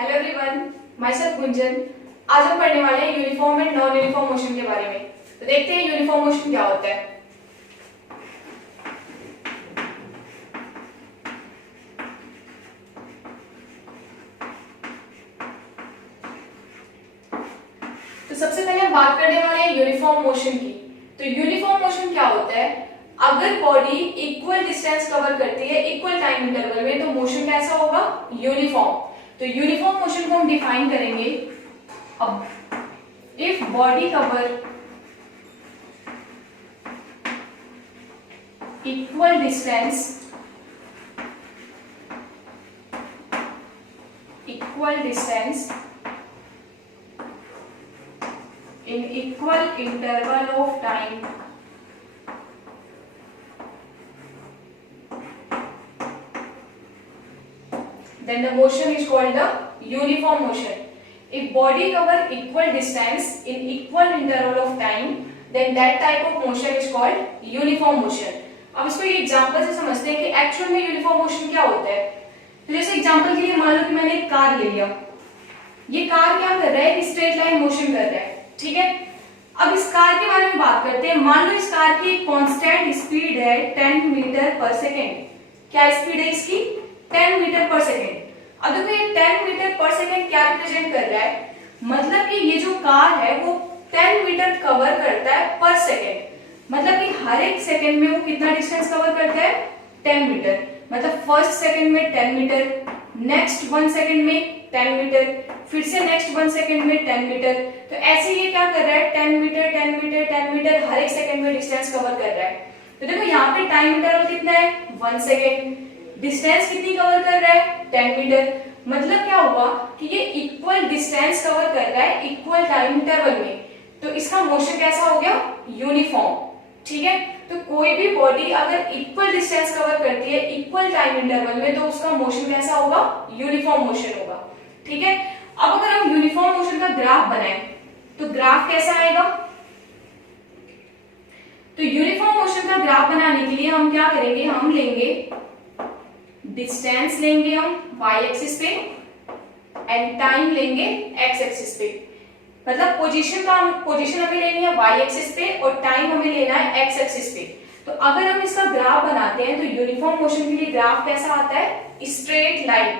Hello everyone, my self Gunjan. आज हम पढ़ने वाले हैं uniform and non uniform motion के बारे में। तो देखते हैं यूनिफॉर्म मोशन क्या होता है। तो सबसे पहले हम बात करने वाले हैं यूनिफॉर्म मोशन की। तो यूनिफॉर्म मोशन क्या होता है? अगर बॉडी इक्वल डिस्टेंस कवर करती है इक्वल टाइम इंटरवल में, तो मोशन कैसा होगा? यूनिफॉर्म। तो यूनिफॉर्म मोशन को हम डिफाइन करेंगे। अब if body cover equal distance in equal interval of time, then the motion is called the uniform motion. If body cover equal distance in equal interval of time, then that type of motion is called uniform motion. अब इसको एक example से समझते हैं कि actual में uniform motion क्या होता है। तो जैसे एग्जांपल के लिए मान लो कि मैंने एक कार ले लिया। ये कार क्या कर रहा है? स्ट्रेट लाइन मोशन कर रहा है, ठीक है। अब इस कार के बारे में बात करते हैं। मान लो इस कार की कांस्टेंट स्पीड है 10 मीटर पर सेकेंड। क्या स्पीड है इसकी? 10 मीटर पर सेकेंड। अब देखो ये 10 मीटर पर सेकेंड क्या रिप्रेजेंट कर रहा है? मतलब कि ये जो कार है वो 10 मीटर कवर करता है पर सेकेंड। मतलब कि हर एक सेकेंड में वो कितना डिस्टेंस कवर करता है? 10 मीटर। मतलब फर्स्ट सेकेंड में 10 मीटर, नेक्स्ट 1 सेकेंड में 10 मीटर, फिर से नेक्स्ट 1 सेकेंड में 10 मीटर। तो ऐसे ये क्या कर रहा है? 10 मीटर 10 मीटर 10 मीटर हर एक सेकेंड में डिस्टेंस कवर कर रहा है। तो देखो यहाँ पे टाइम इंटरवल कितना है? 1 सेकेंड। डिस्टेंस कितनी कवर कर रहा है? 10 मीटर। मतलब क्या हुआ कि ये इक्वल डिस्टेंस कवर कर रहा है इक्वल टाइम इंटरवल में। तो इसका मोशन कैसा हो गया? यूनिफॉर्म, ठीक है। तो कोई भी बॉडी अगर इक्वल डिस्टेंस कवर करती है इक्वल टाइम इंटरवल में, तो उसका मोशन कैसा होगा? यूनिफॉर्म मोशन होगा, ठीक है। अब अगर हम यूनिफॉर्म मोशन का ग्राफ बनाएं तो ग्राफ कैसा आएगा? तो यूनिफॉर्म मोशन का ग्राफ बनाने के लिए हम क्या करेंगे? हम लेंगे डिस्टेंस लेंगे हम y एक्सिस पे एंड टाइम लेंगे x एक्सिस पे। मतलब पोजीशन हमें लेनी है y एक्सिस पे और टाइम हमें लेना है x एक्सिस पे। तो अगर हम इसका ग्राफ बनाते हैं तो यूनिफॉर्म मोशन के लिए ग्राफ कैसा आता है? Straight line.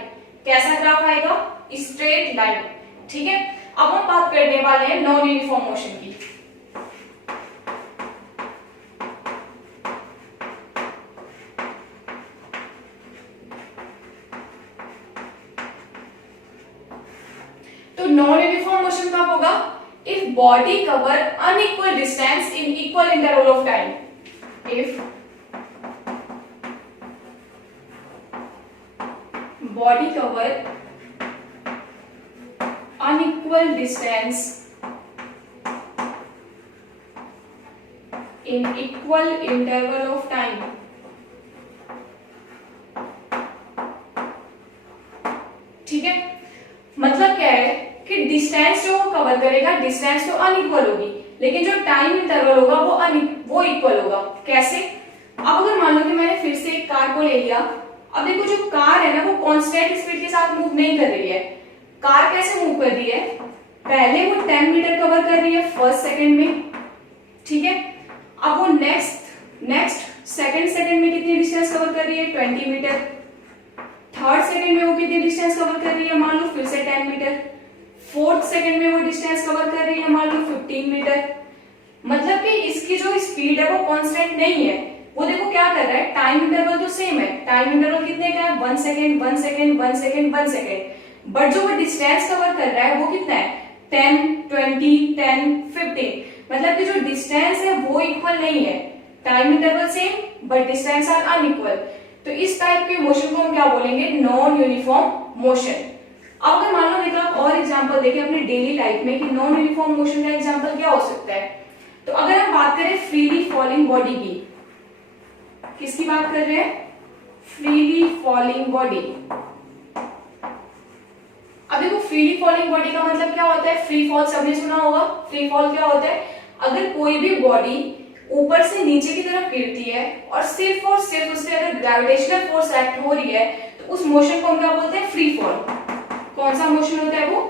कैसा ग्राफ आएगा? स्ट्रेट लाइन, ठीक है। अब हम बात करने वाले हैं नॉन यूनिफॉर्म मोशन की। तो नॉन यूनिफॉर्म मोशन कब होगा? If body cover unequal distance in equal interval of time. If body cover unequal distance in equal interval of time, ठीक है। मतलब क्या है कि डिस्टेंस जो कवर करेगा डिस्टेंस तो अनइक्वल होगी, लेकिन जो टाइम इंटरवल होगा वो इक्वल होगा। कैसे? अब अगर मान लो कि मैंने फिर से एक कार को ले लिया। अब देखो जो कार है ना वो कांस्टेंट स्पीड के साथ मूव नहीं कर रही है। कार कैसे मूव कर रही है? पहले वो 10 मीटर कवर कर रही है फर्स्ट सेकंड में, ठीक है। अब वो नेक्स्ट सेकंड में कितनी डिस्टेंस कवर कर रही है? 20 मीटर। थर्ड सेकंड में वो कितनी डिस्टेंस कवर कर रही है? मान लो फिर से 10 मीटर। फोर्थ सेकंड में वो डिस्टेंस कवर कर रही है मान लो 15 मीटर। मतलब कि इसकी जो स्पीड है वो कांस्टेंट नहीं है। वो देखो क्या कर रहा है? टाइम इंटरवल तो सेम है। टाइम इंटरवल कितने का है? 1 second 1 second 1 second 1 second. But जो वो डिस्टेंस कवर कर रहा है वो कितना है? 10 20 10 15। मतलब कि जो डिस्टेंस है वो इक्वल नहीं है। Time interval same but distance are unequal. तो इस टाइप के मोशन को हम क्या बोलेंगे? Non uniform motion. अब अगर मान लो देखो और एग्जांपल देखें अपनी डेली लाइफ में कि नॉन यूनिफॉर्म मोशन का एग्जांपल क्या हो सकता है। तो अगर हम बात करें फ्रीली फॉलिंग बॉडी की, किसकी बात कर रहे हैं? Freely falling body. अब देखो फ्रीली फॉलिंग बॉडी का मतलब क्या होता है? फ्री फॉल सबने सुना होगा। फ्री फॉल क्या होता है? अगर कोई भी बॉडी ऊपर से नीचे की तरफ गिरती है और सिर्फ उस पे अगर ग्रेविटेशनल फोर्स एक्ट हो रही है तो उस मोशन को हम क्या बोलते हैं? Free fall. कौन सा मोशन होता है? वो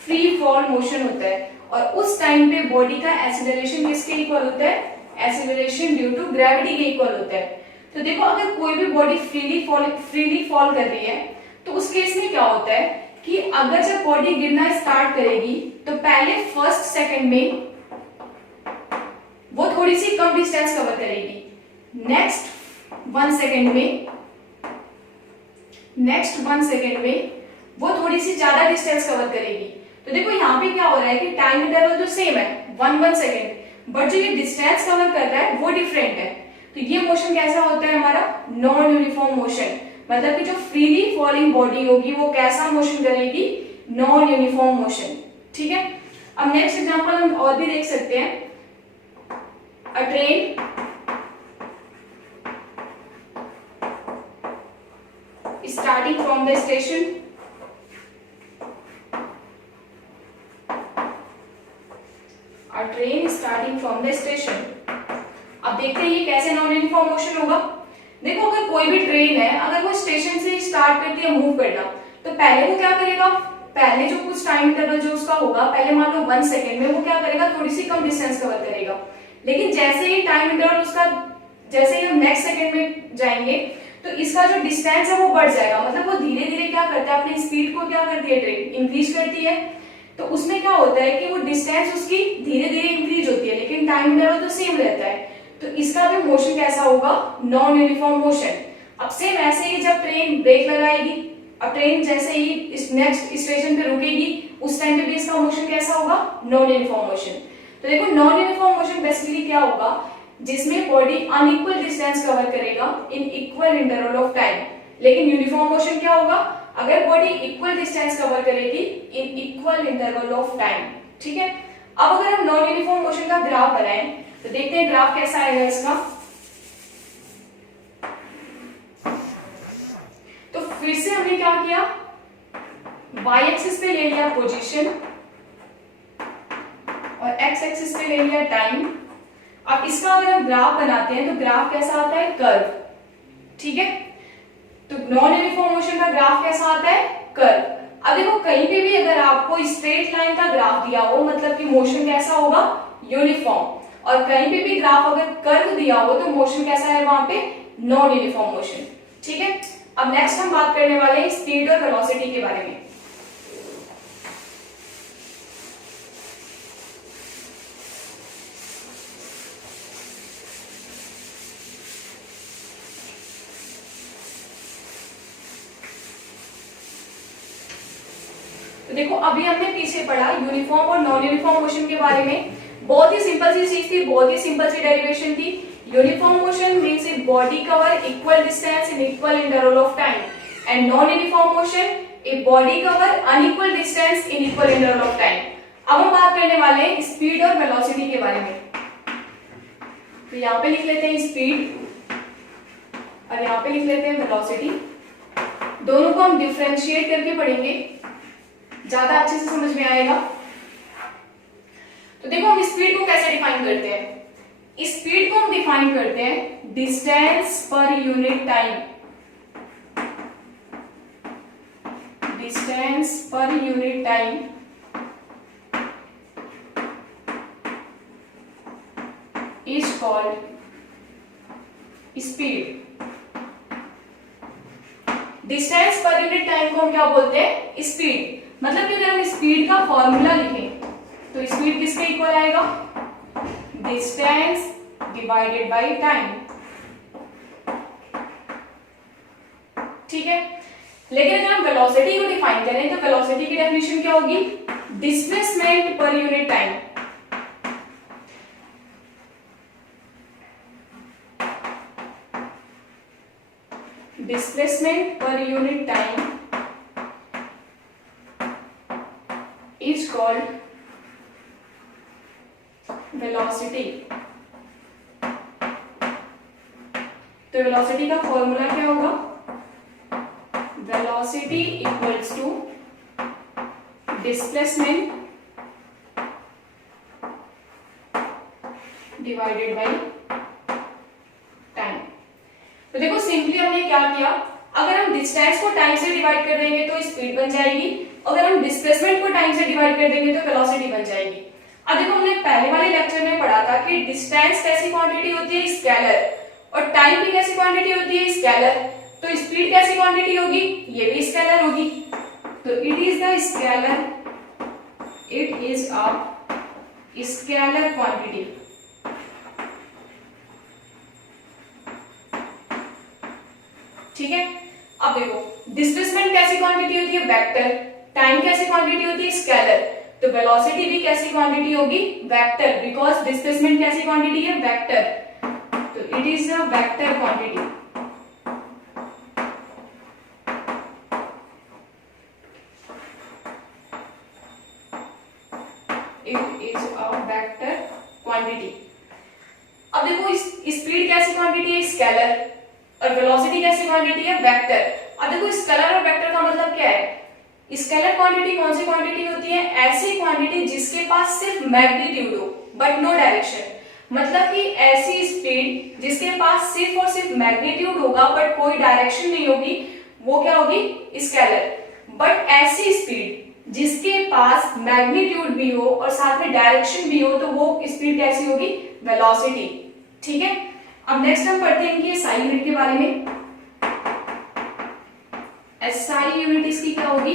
फ्री फॉल मोशन होता है। और उस टाइम पे बॉडी का एक्सीलरेशन किसके इक्वल होता है? एक्सीलरेशन ड्यू टू ग्रेविटी के इक्वल होता है। तो देखो अगर कोई भी बॉडी फ्रीली फॉल कर रही है तो उस केस में क्या होता है कि अगर जब बॉडी गिरना स्टार्ट करेगी तो पहले फर्स्ट सेकंड में वो थोड़ी सी कम डिस्टेंस कवर करेगी, नेक्स्ट 1 सेकंड में वो थोड़ी सी ज्यादा डिस्टेंस कवर करेगी। तो देखो यहाँ पे क्या हो रहा है कि टाइम इंटरवल तो सेम है 1 सेकंड, बट जो ये डिस्टेंस कवर कर रहा है वो डिफरेंट है। तो ये मोशन कैसा होता है हमारा? Non uniform motion. मतलब कि जो फ्रीली फॉलिंग बॉडी होगी वो कैसा मोशन करेगी? Non uniform motion. ठीक है, अब नेक्स्ट एग्जांपल हम और भी देख सकते हैं। अ train starting from the station, a train starting from the station। अब देखते हैं ये कैसे नॉन यूनिफॉर्म मोशन होगा। देखो अगर कोई भी ट्रेन है, अगर वो स्टेशन से स्टार्ट करती है मूव करना, तो पहले वो क्या करेगा? पहले जो कुछ टाइम इंटरवल जो उसका होगा, पहले मान लो 1 सेकंड में वो क्या करेगा? थोड़ी सी कम डिस्टेंस कवर करेगा। लेकिन जैसे ही टाइम इंटरवल उसका, जैसे ही हम नेक्स्ट सेकंड में जाएंगे तो इसका जो डिस्टेंस है वो बढ़ जाएगा। मतलब वो धीरे धीरे क्या करता है? अपनी स्पीड को क्या करती है? ट्रेन इंक्रीज करती है। तो उसमें क्या होता है कि वो डिस्टेंस उसकी धीरे धीरे इंक्रीज होती है, लेकिन टाइम इंटरवल तो सेम रहता है। तो इसका भी मोशन कैसा होगा? Non uniform motion. अब सेम ऐसे ही जब ट्रेन ब्रेक लगाएगी, अब ट्रेन जैसे ही इस नेक्स्ट स्टेशन पे रुकेगी, उस टाइम पे भी इसका मोशन कैसा होगा? Non uniform motion. तो देखो नॉन यूनिफॉर्म मोशन बेसिकली क्या होगा? जिसमें बॉडी अनइक्वल डिस्टेंस कवर करेगा इन इक्वल इंटरवल ऑफ टाइम। लेकिन यूनिफॉर्म मोशन क्या होगा? अगर बॉडी इक्वल डिस्टेंस कवर करेगी इन इक्वल इंटरवल ऑफ टाइम। ठीक है, अब अगर हम नॉन यूनिफॉर्म मोशन का ग्राफ बनाएं तो देखते हैं ग्राफ कैसा आएगा इसका। तो फिर से हमने क्या किया? वाई एक्सिस पे ले लिया पोजीशन और एक्स एक्सिस पे ले लिया टाइम। अब इसका अगर हम ग्राफ बनाते हैं तो ग्राफ कैसा आता है? कर्व। ठीक है, तो नॉन यूनिफॉर्म मोशन का ग्राफ कैसा आता है? कर्व। अब देखो कहीं पे भी अगर आपको स्ट्रेट लाइन का ग्राफ दिया हो, मतलब कि मोशन कैसा होगा? यूनिफॉर्म। और कहीं पे भी ग्राफ अगर कर्व दिया हो तो मोशन कैसा है वहां पे? Non uniform motion. ठीक है, अब नेक्स्ट हम बात करने वाले हैं स्पीड और वेलोसिटी के बारे में। तो देखो अभी हमने पीछे पढ़ा यूनिफॉर्म और नॉन यूनिफॉर्म मोशन के बारे में। बहुत ही सिंपल सी चीज थी, बहुत ही सिंपल सी डेरिवेशन थी। Uniform motion means a body cover equal distance in equal interval of time, and non uniform motion a body cover unequal distance in equal interval of time. अब हम बात करने वाले हैं स्पीड और वेलोसिटी के बारे में। तो यहाँ पे लिख लेते हैं स्पीड और यहाँ पे लिख लेते हैं वेलोसिटी। दोनों को हम डिफरेंशिएट करके पढ़ेंगे, ज्यादा अच्छे से समझ में आएगा। तो देखो हम स्पीड को कैसे डिफाइन करते हैं? स्पीड को हम डिफाइन करते हैं डिस्टेंस पर यूनिट टाइम। डिस्टेंस पर unit time is called speed. Distance पर यूनिट टाइम को हम क्या बोलते हैं? स्पीड। मतलब कि अगर हम स्पीड का फॉर्मूला लिखें तो स्पीड किसके इक्वल आएगा? Distance divided by time. ठीक है, लेकिन अगर हम वेलोसिटी को डिफाइन करें तो वेलोसिटी की डेफिनेशन क्या होगी? डिस्प्लेसमेंट पर यूनिट टाइम। डिस्प्लेसमेंट पर unit time is called velocity। तो वेलोसिटी का फॉर्मूला क्या होगा? Velocity equals to displacement divided by time. तो देखो सिंपली हमने क्या किया? अगर हम डिस्टेंस को टाइम से डिवाइड कर देंगे तो स्पीड बन जाएगी, अगर हम डिस्प्लेसमेंट को टाइम से डिवाइड कर देंगे तो वेलोसिटी बन जाएगी। अब देखो हमने पहले वाले लेक्चर में पढ़ा था कि डिस्टेंस कैसी क्वांटिटी होती है, स्केलर, और टाइम भी कैसी क्वांटिटी होती है, स्केलर। तो स्पीड कैसी क्वांटिटी होगी, ये भी स्केलर होगी। तो it is the scalar, it is a scalar quantity. ठीक है। अब देखो डिस्प्लेसमेंट कैसी क्वांटिटी होती है, वेक्टर। टाइम कैसी क्वांटिटी होती है, स्केलर। तो वेलोसिटी भी कैसी क्वांटिटी होगी, वेक्टर, बिकॉज डिस्प्लेसमेंट कैसी क्वांटिटी है, वेक्टर। तो it is a vector quantity. It is a vector quantity. अब देखो स्पीड कैसी क्वांटिटी है, स्केलर, और वेलोसिटी कैसी क्वांटिटी है, वेक्टर। अब देखो स्केलर और वेक्टर का मतलब क्या है, स्केलर क्वांटिटी कौन सी क्वांटिटी होती है, ऐसी क्वांटिटी जिसके पास सिर्फ मैग्नीट्यूड हो बट नो डायरेक्शन। मतलब कि ऐसी स्पीड जिसके पास सिर्फ और सिर्फ मैग्नीट्यूड होगा बट कोई डायरेक्शन नहीं होगी, वो क्या होगी, स्केलर। बट ऐसी स्पीड जिसके पास मैग्नीट्यूड भी हो और साथ में डायरेक्शन भी हो, तो वो स्पीड कैसी होगी, वेलोसिटी। ठीक है। अब नेक्स्ट हम पढ़ते हैं कि एसआई यूनिट के बारे में। एसआई यूनिट इसकी क्या होगी,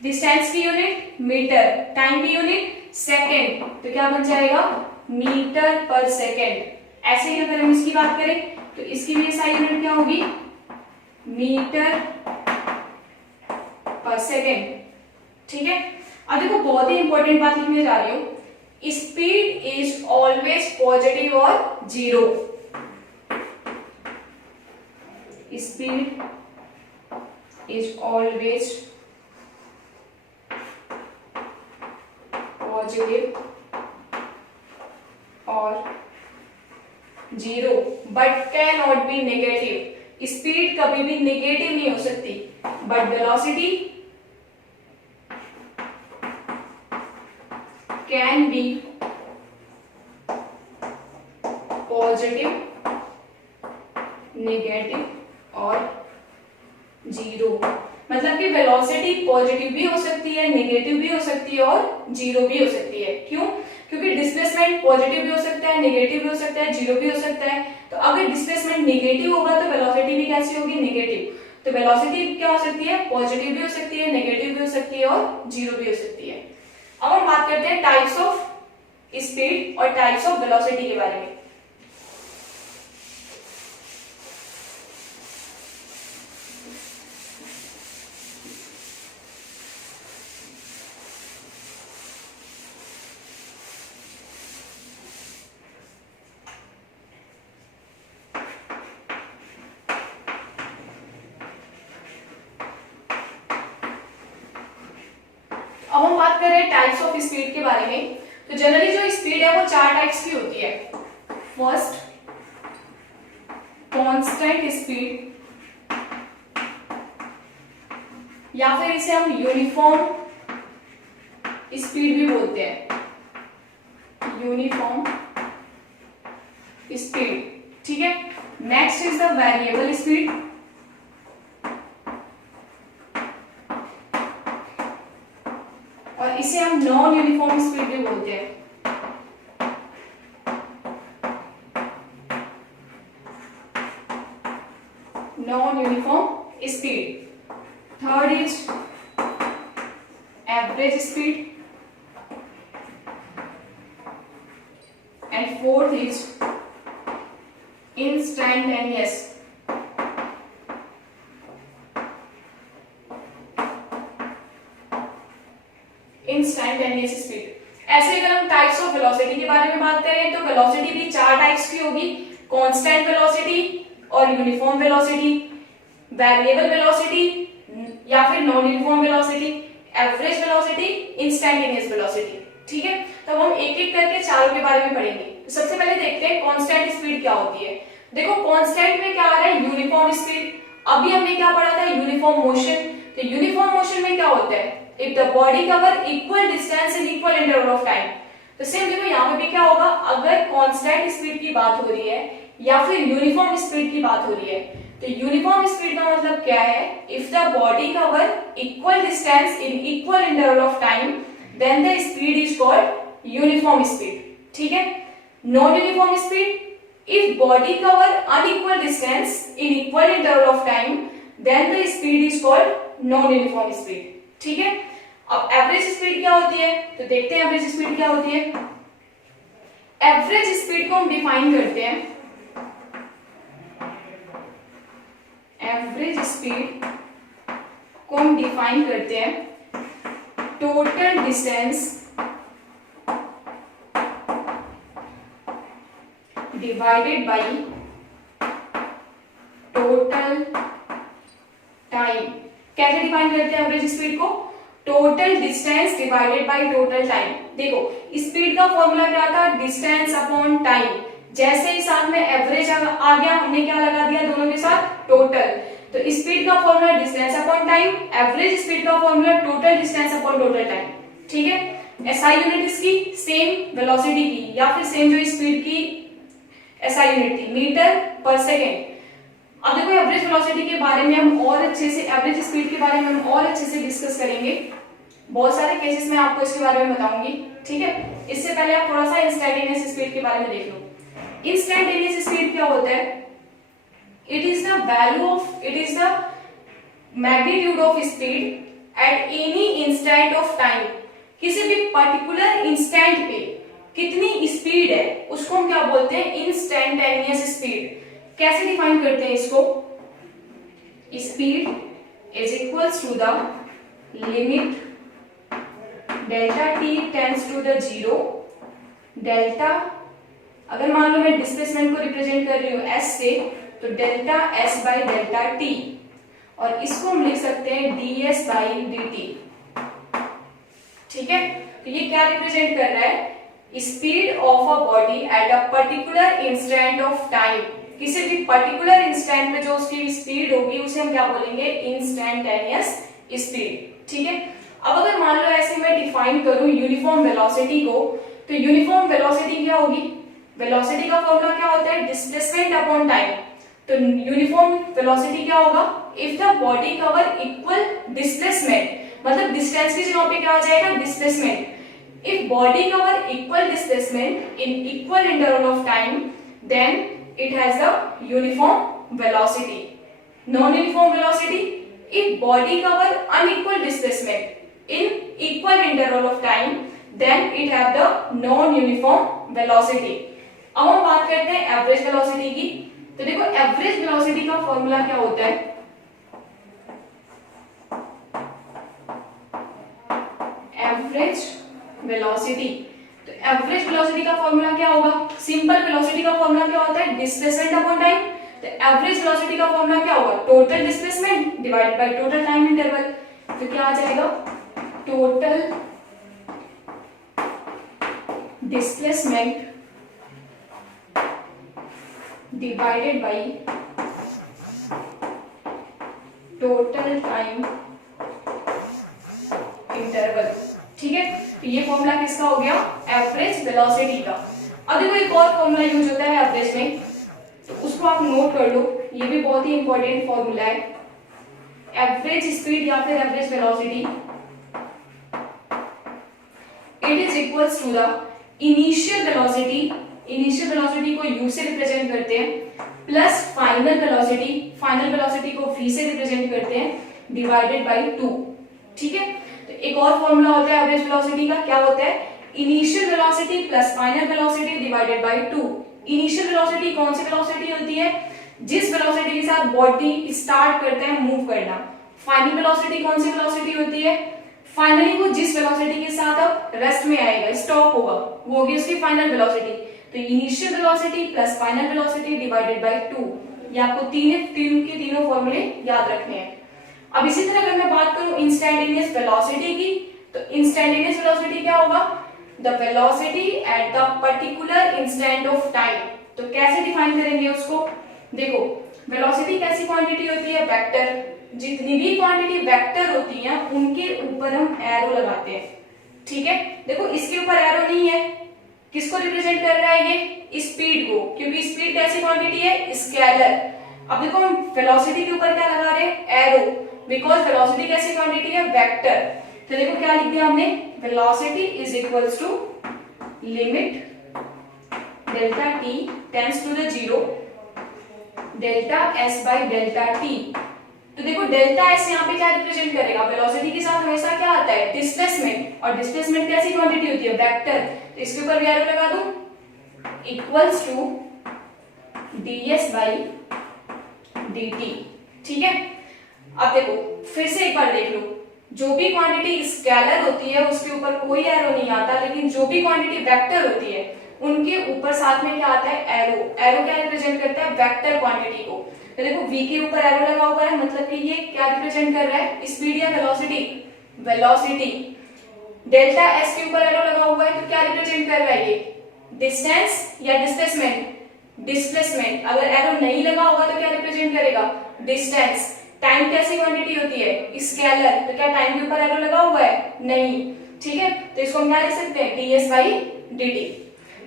डिस्टेंस की यूनिट मीटर, टाइम की यूनिट सेकंड, तो क्या बन जाएगा, मीटर पर सेकंड। ऐसे ही अगर हम इसकी बात करें तो इसकी भी एसआई यूनिट क्या होगी, मीटर पर सेकंड। ठीक है। अब देखो बहुत ही इंपॉर्टेंट बात लिखने जा रही हूं, स्पीड इज ऑलवेज पॉजिटिव और zero. Speed is always positive और zero, but can not be negative. Speed कभी भी नेगेटिव नहीं हो सकती, but velocity can be positive, negative और जीरो। मतलब कि वेलोसिटी पॉजिटिव भी हो सकती है, नेगेटिव भी हो सकती है और जीरो भी हो सकती है। क्यों? क्योंकि डिस्प्लेसमेंट पॉजिटिव भी हो सकता है, नेगेटिव भी हो सकता है, जीरो भी हो सकता है। तो अगर डिस्प्लेसमेंट नेगेटिव होगा तो वेलोसिटी भी कैसी होगी, नेगेटिव। तो वेलोसिटी क्या हो सकती है, पॉजिटिव भी हो सकती है, नेगेटिव भी हो सकती है और जीरो भी हो सकती है। अब हम बात करते हैं टाइप्स ऑफ स्पीड और टाइप्स ऑफ वेलोसिटी के बारे में। अब हम बात कर रहे हैं टाइप्स ऑफ स्पीड के बारे में। तो जनरली जो स्पीड है वो चार टाइप्स की होती है। फर्स्ट, कांस्टेंट स्पीड, या फिर इसे हम यूनिफॉर्म स्पीड भी बोलते हैं, यूनिफॉर्म स्पीड। ठीक है। Next is the variable speed, और इसे हम नॉन यूनिफॉर्म स्पीड भी बोलते हैं। Non uniform speed. Third is average speed, and fourth is instantaneous. Instantaneous speed. ऐसे अगर हम टाइप्स ऑफ वेलोसिटी के बारे में बात करें तो वेलोसिटी भी चार टाइप्स की होगी, कांस्टेंट वेलोसिटी और यूनिफॉर्म वेलोसिटी, वेरिएबल वेलोसिटी या फिर non uniform velocity, average velocity, instantaneous velocity. ठीक है। तो हम एक एक करके चारों के बारे में पढ़ेंगे। तो सबसे पहले देखते हैं कांस्टेंट स्पीड क्या होती है। देखो कांस्टेंट में क्या आ रहा है, यूनिफॉर्म स्पीड। अभी हमने क्या पढ़ा था, यूनिफॉर्म मोशन। तो यूनिफॉर्म मोशन में क्या होता है, if the body cover equal distance in equal interval of time। तो सेम देखो यहाँ पे भी क्या होगा, अगर कांस्टेंट स्पीड की बात हो रही है या फिर यूनिफॉर्म स्पीड की बात हो रही है, तो यूनिफॉर्म स्पीड का मतलब क्या है? If the body cover equal distance in equal interval of time then the speed is called uniform speed. ठीक है। Non uniform speed, if body cover unequal distance in equal interval of time then the speed is called non uniform speed. ठीक है। अब average speed क्या होती है? तो देखते हैं एवरेज स्पीड क्या होती है। एवरेज स्पीड को हम डिफाइन करते हैं, एवरेज स्पीड को हम डिफाइन करते हैं total distance divided by total time. कैसे डिफाइन करते हैं एवरेज स्पीड को? Total distance divided by total time. देखो स्पीड का फॉर्मूला क्या था? Distance upon time. जैसे ही साथ में एवरेज आ गया, हमने क्या लगा दिया दोनों के साथ? टोटल। तो स्पीड का formula distance upon time, average speed का formula total distance upon total time. ठीक है। एसआई यूनिट इसकी सेम वेलोसिटी की या फिर सेम जो स्पीड की एसआई यूनिट थी, मीटर पर सेकेंड। अब देखो एवरेज वेलोसिटी के बारे में हम और अच्छे से, एवरेज स्पीड के बारे में हम और अच्छे से डिस्कस करेंगे। बहुत सारे केसेस में आपको इसके बारे में बताऊंगी। ठीक है। इससे पहले आप थोड़ा सा इंस्टेंटेनियस स्पीड के बारे में देख लो। इंस्टेंटेनियस स्पीड क्या होता है? It is the value of, it is the magnitude of speed at any instant of time. किसी भी पर्टिकुलर इंस्टेंट पे कितनी स्पीड है उसको हम क्या बोलते हैं? Instantaneous speed. कैसे डिफाइन करते हैं इसको? Speed is equals to the limit delta t tends to the zero, delta, अगर मान लो मैं डिस्प्लेसमेंट को रिप्रेजेंट कर रही हूँ एस से, तो delta s by delta T, और इसको हम लिख सकते हैं D S by D T. ठीक है। तो ये क्या रिप्रेजेंट कर रहा है? Speed of a body at a particular instant of time. किसी भी पर्टिकुलर इंस्टेंट में जो उसकी स्पीड होगी उसे हम क्या बोलेंगे? Instantaneous speed. ठीक है। अब अगर मान लो ऐसे मैं डिफाइन करूं यूनिफॉर्म वेलोसिटी को, तो यूनिफॉर्म वेलोसिटी क्या होगी? वेलोसिटी का फॉर्मूला क्या होता है? Displacement upon time. तो यूनिफॉर्म वेलोसिटी क्या होगा? If the body cover equal displacement, मतलब डिस्टेंस की जगह पे क्या आ जाएगा? Displacement. If body cover equal displacement in equal interval of time then it has the uniform velocity. Non-uniform velocity, if body cover unequal displacement in equal interval of time then it have the non-uniform velocity. अब हम बात करते हैं average velocity की। तो देखो average velocity का formula क्या होता है? एवरेज वेलोसिटी, तो एवरेज वेलोसिटी का फॉर्मूला क्या होगा? सिंपल वेलोसिटी का फॉर्मूला क्या होता है? Displacement upon time. तो एवरेज वेलोसिटी का फॉर्मूला क्या होगा? Total displacement divided by total time interval. तो क्या आ जाएगा? Total displacement divided by total time interval. ठीक है। तो ये फॉर्मूला किसका हो गया? एवरेज वेलोसिटी का। अब देखो एक और फॉर्मूला यूज होता है एवरेज में, तो उसको आप नोट कर लो, ये भी बहुत ही इंपॉर्टेंट फॉर्मूला है। एवरेज स्पीड या फिर average velocity, it is equals to the initial velocity, initial velocity को u से रिप्रेजेंट करते हैं, plus final velocity, final velocity को v से रिप्रेजेंट करते हैं, डिवाइडेड बाय 2। ठीक है। तो एक और फॉर्मूला होता है एवरेज वेलोसिटी का, क्या होता है? Initial velocity plus final velocity divided by 2। Initial velocity कौन सी वेलोसिटी होती है? जिस वेलोसिटी के साथ बॉडी स्टार्ट करता है मूव करना। फाइनल वेलोसिटी कौन सी वेलोसिटी होती है? फाइनली वो जिस वेलोसिटी के साथ अब रेस्ट में आएगा, स्टॉप होगा, वो होगी उसकी फाइनल वेलोसिटी। तो initial velocity plus final velocity divided by 2। ये आपको तीनों फॉर्मूले याद रखने हैं। अब इसी तरह अगर मैं बात करूं इंस्टेंटेनियस वेलोसिटी की, तो इंस्टेंटेनियस वेलोसिटी क्या होगा? The velocity at the particular instant of time. तो कैसे डिफाइन करेंगे उसको? देखो वेलोसिटी कैसी क्वांटिटी होती है? वेक्टर। जितनी भी क्वांटिटी वेक्टर होती है उनके ऊपर हम एरो लगाते हैं। ठीक है। देखो इसके ऊपर एरो नहीं है, किसको रिप्रेजेंट कर रहा है? ये स्पीड को, क्योंकि स्पीड कैसी क्वांटिटी है? स्केलर। अब देखो हम वेलोसिटी के ऊपर क्या लगा रहे हैं, एरो, बिकॉज वेलोसिटी कैसी क्वांटिटी है, वेक्टर। तो देखो क्या लिख दिया हमने, velocity is equals to limit delta t tends to the zero delta s by delta t. तो देखो डेल्टा एस यहाँ पे क्या रिप्रेजेंट करेगा, वेलोसिटी के साथ हमेशा क्या आता है, डिस्प्लेसमेंट, और डिस्प्लेसमेंट कैसी क्वांटिटी होती है, वेक्टर। तो इसके ऊपर भी एरो लगा दूं, equals to ds by dt। ठीक है, अब देखो फिर से एक बार देख लो, जो भी क्वांटिटी स्केलर होती है उसके ऊपर कोई एरो नहीं आता, लेकिन जो भी क्वांटिटी वेक्टर होती है उनके ऊपर साथ में क्या आता है, एरो। एरो क्या रिप्रेजेंट करता है, वेक्टर क्वांटिटी को। तो देखो v के ऊपर एरो लगा हुआ है, मतलब कि ये क्या रिप्रेजेंट कर रहा है, स्पीड या वेलोसिटी, वेलोसिटी। डेल्टा s के ऊपर एरो लगा हुआ है तो क्या रिप्रेजेंट कर रहा है, ये डिस्टेंस या डिस्प्लेसमेंट, डिस्प्लेसमेंट। अगर एरो नहीं लगा होगा तो क्या रिप्रेजेंट करेगा, डिस्टेंस। टाइम कैसी क्वांटिटी होती है, स्केलर, तो क्या टाइम के ऊपर एरो लगा हुआ है, नहीं। ठीक है, तो इसको हम क्या लिख सकते हैं, ds बाई dt।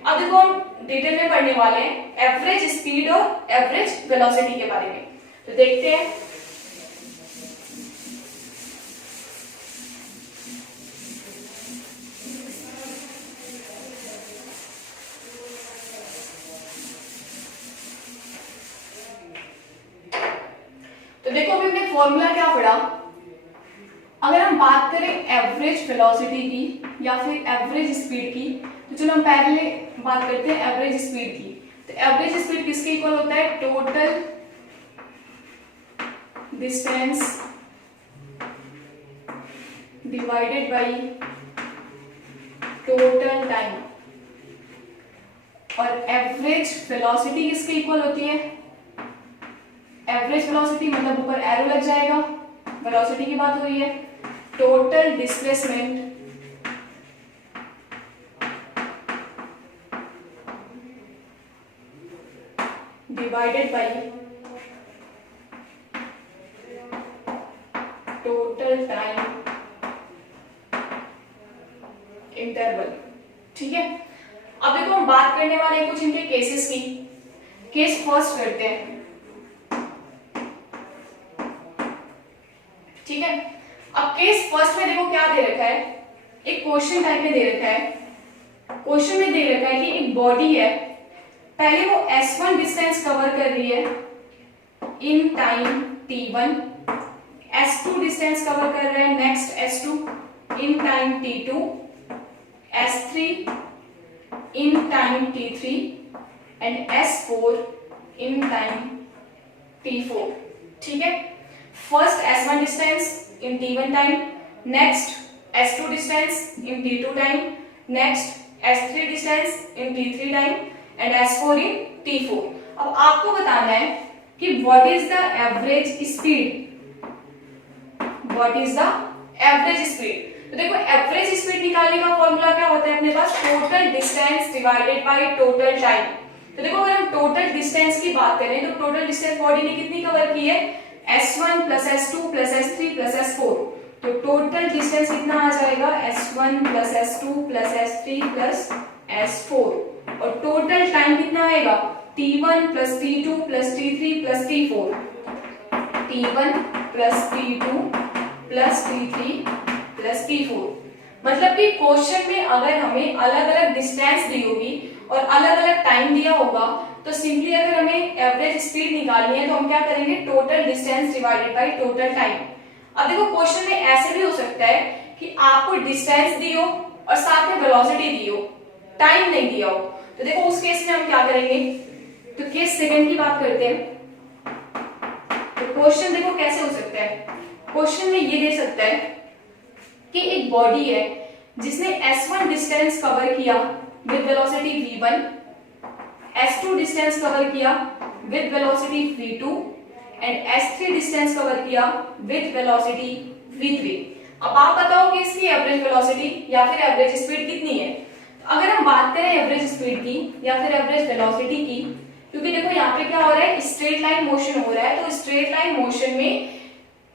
अब देखो हम डिटेल में पढ़ने वाले हैं एवरेज स्पीड और एवरेज वेलोसिटी के बारे में, तो देखते हैं। तो देखो अभी हमने फॉर्मूला क्या पढ़ा, अगर हम बात करें एवरेज वेलोसिटी की या फिर एवरेज स्पीड की, तो चलो हम पहले बात करते हैं एवरेज स्पीड की। तो एवरेज स्पीड किसके इक्वल होता है, total distance divided by total time. और एवरेज वेलोसिटी किसके इक्वल होती है, एवरेज वेलोसिटी मतलब ऊपर एरो लग जाएगा, वेलोसिटी की बात हो रही है, total displacement divided by total time interval. ठीक है, अब देखो हम बात करने वाले हैं कुछ इनके केसेस की। केस फर्स्ट करते हैं, ठीक है। अब केस फर्स्ट में देखो क्या दे रखा है, एक क्वेश्चन टाइप में दे रखा है। क्वेश्चन में दे रखा है कि एक बॉडी है, पहले वो s1 डिस्टेंस कवर कर रही है in time t1, s2 distance cover कर रहा है next s2 in time t2, s3 in time t3 and s4 in time t4। ठीक है, first s1 distance in t1 time, next s2 distance in t2 time, next s3 distance in t3 time and s4 in t4। अब आपको बताना है कि what is the average speed, what is the average speed. तो देखो average speed निकालने का formula क्या होता है अपने पास, total distance divided by total time. तो देखो अगर हम टोटल डिस्टेंस की बात करें तो टोटल डिस्टेंस बॉडी ने कितनी कवर की है, s1 plus s2 plus s3 plus s4। तो टोटल डिस्टेंस कितना आ जाएगा, s1 plus s2 plus s3 plus s4। और टोटल टाइम कितना आएगा, t1 plus t2 plus t3 plus t4, t1 plus t2 plus t3 plus t4। मतलब कि question में अगर हमें अलग अलग डिस्टेंस दी होगी और अलग अलग टाइम दिया होगा, तो सिंपली अगर हमें एवरेज स्पीड निकालनी है तो हम क्या करेंगे, total distance divided by total time. अब देखो क्वेश्चन में ऐसे भी हो सकता है कि आपको डिस्टेंस दी हो और साथ में वेलोसिटी दी हो, टाइम नहीं दिया हो। तो देखो उस केस में हम क्या करेंगे, तो केस सेकंड की बात करते हैं। तो क्वेश्चन देखो कैसे हो सकता है, क्वेश्चन में ये दे सकता है कि एक बॉडी है जिसने s1 डिस्टेंस कवर किया with velocity v1, s2 distance cover किया with velocity v2 and s3 distance cover किया विद वेलोसिटी v3। अब आप बताओ कि इसकी एवरेज वेलोसिटी या फिर एवरेज स्पीड कितनी है। तो अगर हम बात करें एवरेज स्पीड की या फिर एवरेज वेलोसिटी की, क्योंकि देखो यहाँ पे क्या हो रहा है, स्ट्रेट लाइन मोशन हो रहा है, तो स्ट्रेट लाइन मोशन में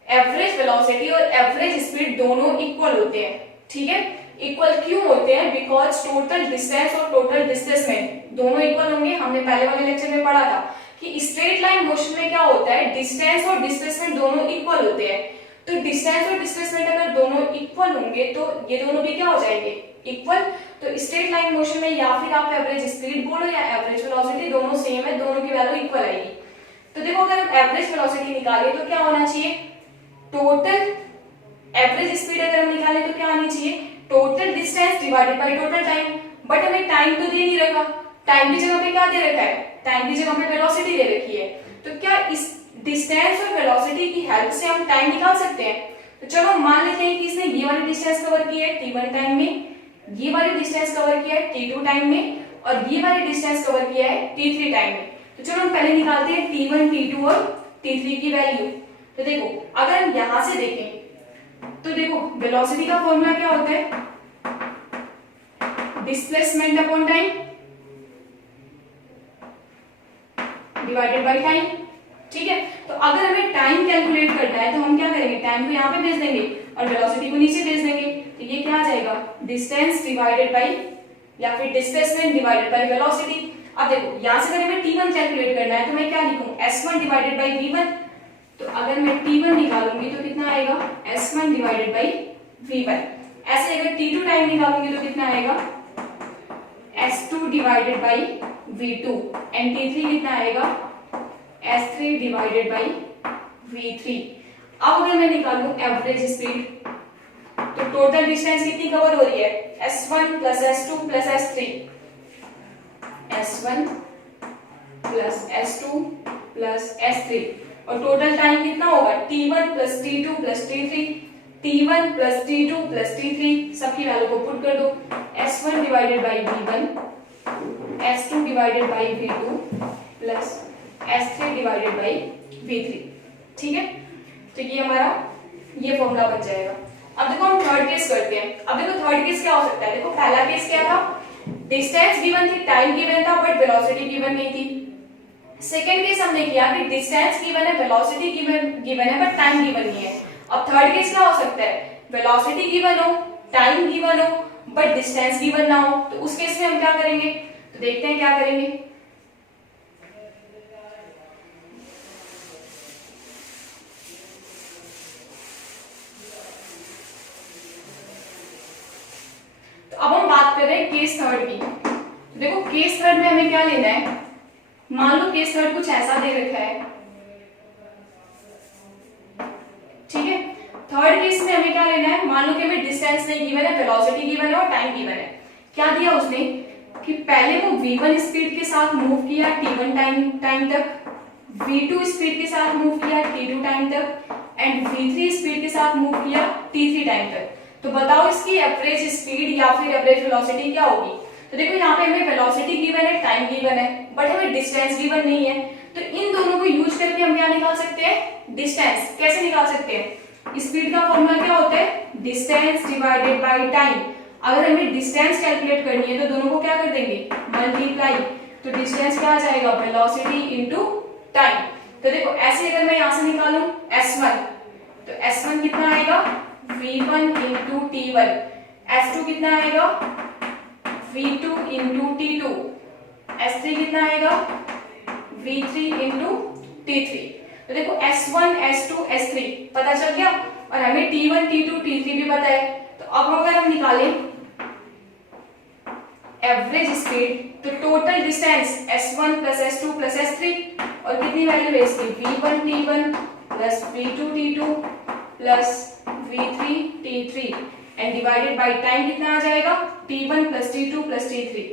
एवरेज वेलोसिटी और एवरेज स्पीड दोनों इक्वल होते हैं। ठीक है, इक्वल क्यों होते हैं, बिकॉज टोटल डिस्टेंस और टोटल डिस्प्लेसमेंट दोनों इक्वल होंगे। हमने पहले वाले लेक्चर में पढ़ा था कि स्ट्रेट लाइन मोशन में क्या होता है, डिस्टेंस और डिस्प्लेसमेंट दोनों इक्वल होते हैं। तो डिस्टेंस और डिस्प्लेसमेंट अगर दोनों इक्वल होंगे तो ये दोनों भी क्या हो जाएंगे, इक्वल। तो स्ट्रेट लाइन मोशन में या फिर आप एवरेज स्पीड बोलो या एवरेज वेलोसिटी, दोनों सेम है, दोनों की वैल्यू इक्वल आएगी। तो देखो अगर हम एवरेज वेलोसिटी निकालें तो क्या होना चाहिए, टोटल एवरेज स्पीड अगर हम निकालें तो क्या आनी चाहिए, total distance divided by total time. But हमें टाइम तो दे नहीं रखा, टाइम की जगह पे क्या दे रखा है, टाइम की जगह पे वेलोसिटी दे रखी है। तो क्या इस डिस्टेंस और वेलोसिटी की हेल्प से हम टाइम निकाल सकते हैं? तो चलो मान लेते हैं कि इसने ये वाली डिस्टेंस कवर की है t1 टाइम में, ये वाली डिस्टेंस कवर किया है t2 टाइम में, और ये वाली डिस्टेंस कवर किया है t3 टाइम में। तो चलो हम पहले निकालते हैं t1, t2 और t3 की वैल्यू। तो देखो अगर हम यहां से देखें तो देखो वेलोसिटी का फॉर्मूला क्या होता है, displacement upon time divided by time. ठीक है, तो अगर हमें टाइम कैलकुलेट करना है तो हम क्या करेंगे, टाइम को यहाँ पे भेज देंगे और वेलोसिटी को नीचे भेज देंगे। तो ये क्या आ जाएगा, डिस्टेंस डिवाइडेड बाय या फिर डिस्प्लेसमेंट डिवाइडेड बाय वेलोसिटी। अब देखो यहां से अगर हमें t1 कैलकुलेट करना है तो मैं क्या लिखूं, s1 डिवाइडेड बाय v1। तो अगर मैं t1 निकालूंगी तो कितना आएगा, s1 डिवाइडेड बाय v1। ऐसे अगर t2 टाइम निकालूंगी तो कितना आएगा, s2 divided by v2। And t3 कितना आएगा, s3 डिवाइडेड बाय v3। अब अगर मैं निकालूं एवरेज स्पीड तो टोटल डिस्टेंस कितनी कवर हो रही है, s1 plus s2 plus s3, s1 plus s2 plus s3। और टोटल टाइम कितना होगा, t1 plus t2 plus t3, t1 plus t2 plus t3। सबकी वैल्यू को पुट कर दो, s1 divided by v1, s2 divided by v2 plus s3 divided by v3। ठीक है, तो ये हमारा ये फॉर्मूला बन जाएगा। अब देखो हम थर्ड केस करते हैं। अब देखो थर्ड केस क्या हो सकता है, देखो पहला केस क्या था, डिस्टेंस गिवन थी, टाइम गिवन था बट वेलोसिटी गिवन नहीं थी। सेकेंड केस हमने किया कि डिस्टेंस गिवन है, वेलोसिटी गिवन है बट टाइम गिवन नहीं है। अब थर्ड केस क्या हो सकता है, वेलोसिटी गिवन हो, टाइम गिवन हो बट डिस्टेंस गिवन ना हो। तो उस केस में हम क्या करेंगे, तो देखते हैं क्या करेंगे। तो अब हम बात कर रहे हैं केस थर्ड की। तो देखो केस थर्ड में हमें क्या लेना है, मान लो केस थर्ड कुछ ऐसा दे रखा है। ठीक है, थर्ड केस में हमें क्या लेना है, मान लो कि हमें डिस्टेंस नहीं गिवन है, वेलोसिटी गिवन है और टाइम गिवन है। क्या दिया उसने कि पहले वो v1 स्पीड के साथ मूव किया t1 टाइम तक, v2 स्पीड के साथ मूव किया t2 टाइम तक, एंड v3 स्पीड के साथ मूव किया t3 टाइम तक। तो बताओ इसकी एवरेज स्पीड या फिर एवरेज वेलोसिटी क्या होगी। तो देखो यहाँ पे हमें वेलोसिटी गिवन है, टाइम गिवन है बट हमें डिस्टेंस गिवन नहीं है। तो इन दोनों को यूज करके हम क्या निकाल सकते हैं, डिस्टेंस। कैसे निकाल सकते हैं, स्पीड का फॉर्मूला क्या होता है, डिस्टेंस डिवाइडेड बाय टाइम। अगर हमें डिस्टेंस कैलकुलेट करनी है तो दोनों को क्या कर देंगे, मल्टीप्लाई। तो डिस्टेंस क्या आ जाएगा, वेलोसिटी इनटू टाइम। तो देखो ऐसे अगर मैं यहां से निकालूं s1, तो s1 कितना आएगा, v1 इंटू t1, s2 कितना आएगा, v2 इंटू t2, s3 कितना आएगा, v3 इंटू t3। तो देखो s1 s2 s3 पता चल गया और हमें t1 t2 t3 भी पता है। तो अब अगर हम निकालें एवरेज स्पीड तो total distance s1 plus s2 plus s3 और कितनी वैल्यू है इसकी, v1 t1 plus v2 t2 plus v3 t3 and divided by time कितना आ जाएगा, t1 plus t2 plus t3,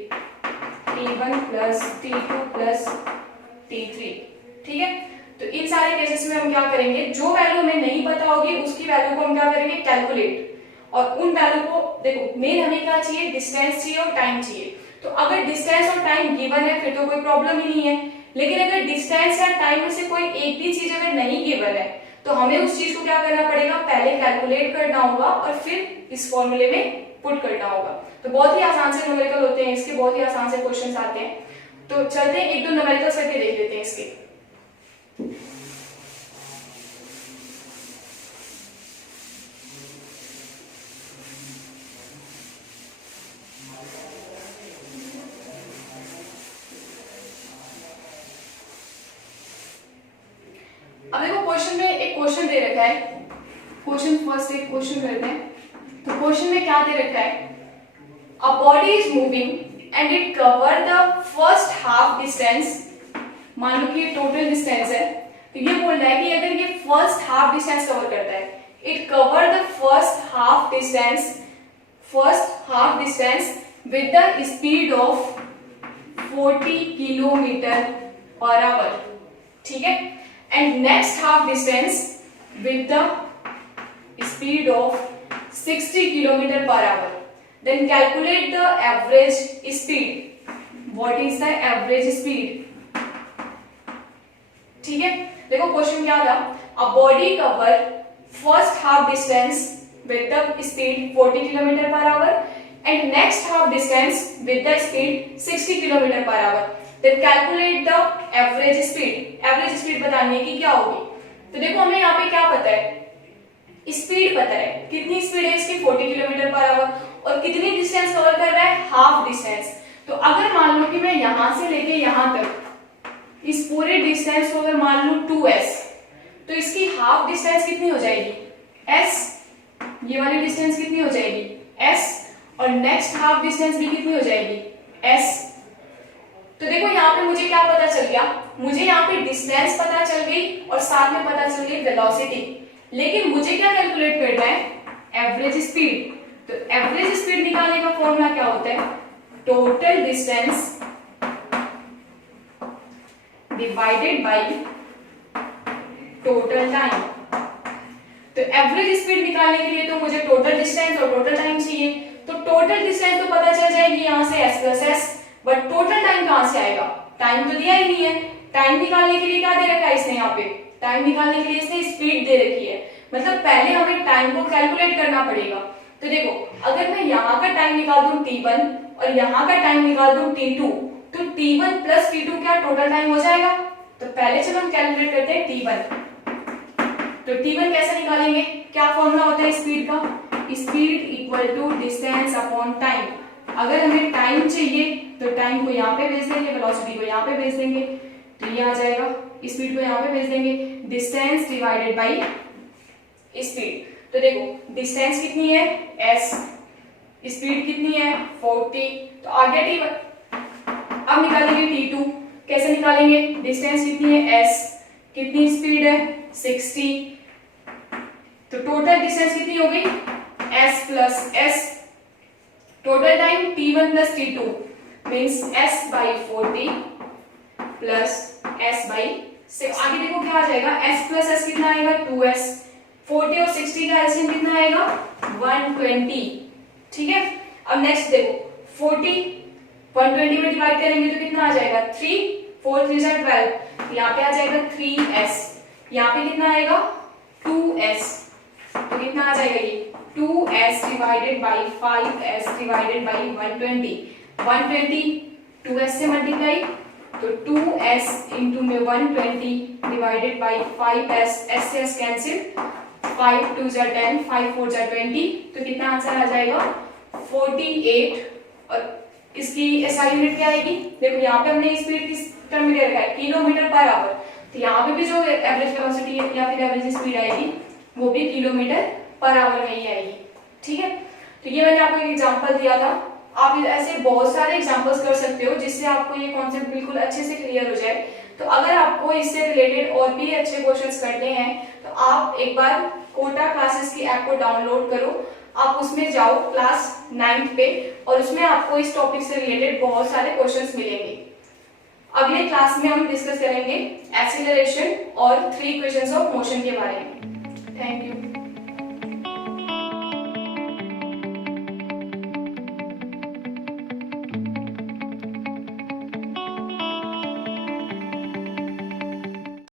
t1 plus t2 plus t3। ठीक है, तो इन सारे केसेस में हम क्या करेंगे, जो वैल्यू हमें नहीं पता होगी उसकी वैल्यू को हम क्या करेंगे, कैलकुलेट। और उन वैल्यू को देखो मेन हमें क्या चाहिए, डिस्टेंस चाहिए और टाइम चाहिए। तो अगर डिस्टेंस और टाइम गिवन है फिर तो कोई प्रॉब्लम ही नहीं है, लेकिन अगर डिस्टेंस या टाइम में से कोई एक भी चीज अगर नहीं गिवन है तो हमें उस चीज को क्या करना पड़ेगा, पहले कैलकुलेट करना होगा और फिर इस फॉर्मूले में पुट करना होगा। तो बहुत ही आसान से न्यूमेरिकल होते हैं इसके, बहुत ही आसान से क्वेश्चंस आते हैं। तो चलते हैं एक दो न्यूमेरिकल करके देख लेते हैं इसके। क्वेश्चन दे रखा है, क्वेश्चन फर्स्ट एक क्वेश्चन करते हैं। तो क्वेश्चन में क्या दे रखा है, a body is moving and it cover the first half distance. मान लो कि ये टोटल डिस्टेंस है, तो ये बोल रहा है कि अगर ये फर्स्ट हाफ डिस्टेंस कवर करता है, it cover the first half distance with the speed of 40 kilometre per hour, ठीक है, and next half distance with the speed of 60 kilometre per hour. Then calculate the average speed. What is the average speed? ठीक है, देखो question क्या था, a body cover first half distance with the speed 40 kilometre per hour and next half distance with the speed 60 kilometre per hour. Then calculate the average speed. Average speed बतानी है कि क्या होगी। तो देखो हमें यहाँ पे क्या पता है, स्पीड पता है, कितनी स्पीड है इसकी 40 किलोमीटर पर आवर, और कितनी डिस्टेंस कवर कर रहा है, हाफ डिस्टेंस। तो अगर मान लो कि मैं यहां से लेके यहां तक इस पूरे डिस्टेंस को अगर मान लूं 2s, तो इसकी हाफ डिस्टेंस कितनी हो जाएगी, s। ये वाली डिस्टेंस कितनी हो जाएगी, s, और नेक्स्ट हाफ डिस्टेंस भी कितनी हो जाएगी, s। तो देखो यहाँ पे मुझे क्या पता चल गया, मुझे यहाँ पे डिस्टेंस पता चल गई और साथ में पता चल गई वेलोसिटी। लेकिन मुझे क्या कैलकुलेट करना है, एवरेज स्पीड। तो एवरेज स्पीड निकालने का फॉर्मूला क्या होता है, total distance divided by total time. तो एवरेज स्पीड निकालने के लिए तो मुझे टोटल डिस्टेंस और टोटल टाइम चाहिए। तो टोटल डिस्टेंस तो पता चल जाएगी यहां से s plus S, but total time कहां से आएगा, टाइम तो दिया ही नहीं है। टाइम निकालने के लिए क्या दे रखा है इसने, यहाँ पे टाइम निकालने के लिए इसने स्पीड दे रखी है, मतलब पहले हमें टाइम को कैलकुलेट करना पड़ेगा। तो देखो अगर मैं यहाँ का टाइम निकाल दूं t1 और यहाँ का टाइम निकाल दूं t2, तो t1 प्लस t2 क्या टोटल टाइम हो जाएगा। तो पहले चलो हम कैलकुलेट करते हैं t1। तो t1 कैसे निकालेंगे, क्या फॉर्मूला होता है स्पीड का, speed equal to distance upon time. अगर हमें टाइम चाहिए तो टाइम को यहाँ पे भेज देंगे, वेलोसिटी को यहाँ पे भेज देंगे, तो ये आ जाएगा, स्पीड को यहाँ पे भेज देंगे, डिस्टेंस डिवाइडेड बाई स्पीड। तो देखो डिस्टेंस कितनी है s, स्पीड कितनी है 40, तो आ गया t1। अब निकालेंगे t2, कैसे निकालेंगे, डिस्टेंस कितनी है s, कितनी स्पीड है 60, तो टोटल डिस्टेंस कितनी हो गई s plus s, total time t1 plus t2 means s by 40 plus s by 6। आगे देखो क्या आ जाएगा, s प्लस s कितना आएगा 2s, 40 और 60 का एलसीएम कितना आएगा 120, ठीक है। अब नेक्स्ट देखो 40 120 में डिवाइड करेंगे तो कितना आ जाएगा 3, 4 3 12, यहाँ पे आ जाएगा 3s, यहाँ पे कितना आएगा 2s, तो कितना आ जाएगा ये 2s divided by 5s divided by 120 2s से मल्टीप्लाई, तो 2s इंटू में 120 डिवाइडेड बाई 5s, s से s कैंसिल, 5 2 जा 10, 5 4 जा 20, तो कितना आंसर आ जाएगा 48। और इसकी एसआई यूनिट क्या आएगी, देखो यहाँ पे हमने स्पीड किस टर्म में रखा है किलोमीटर पर आवर, तो यहाँ पे भी जो एवरेज वेलोसिटी या फिर एवरेज स्पीड आएगी वो भी किलोमीटर पर आवर में ही आएगी, ठीक है। तो ये मैंने आपको एक एग्जांपल दिया था, आप ऐसे बहुत सारे एग्जांपल्स कर सकते हो जिससे आपको ये कॉन्सेप्ट बिल्कुल अच्छे से क्लियर हो जाए। तो अगर आपको इससे रिलेटेड और भी अच्छे क्वेश्चंस करने हैं तो आप एक बार कोटा क्लासेस की ऐप को डाउनलोड करो, आप उसमें जाओ क्लास 9th पे, और उसमें आपको इस टॉपिक से रिलेटेड बहुत सारे क्वेश्चंस मिलेंगे। अगले क्लास में हम डिस्कस करेंगे एक्सीलरेशन और 3 इक्वेशंस ऑफ मोशन के बारे में। Thank you.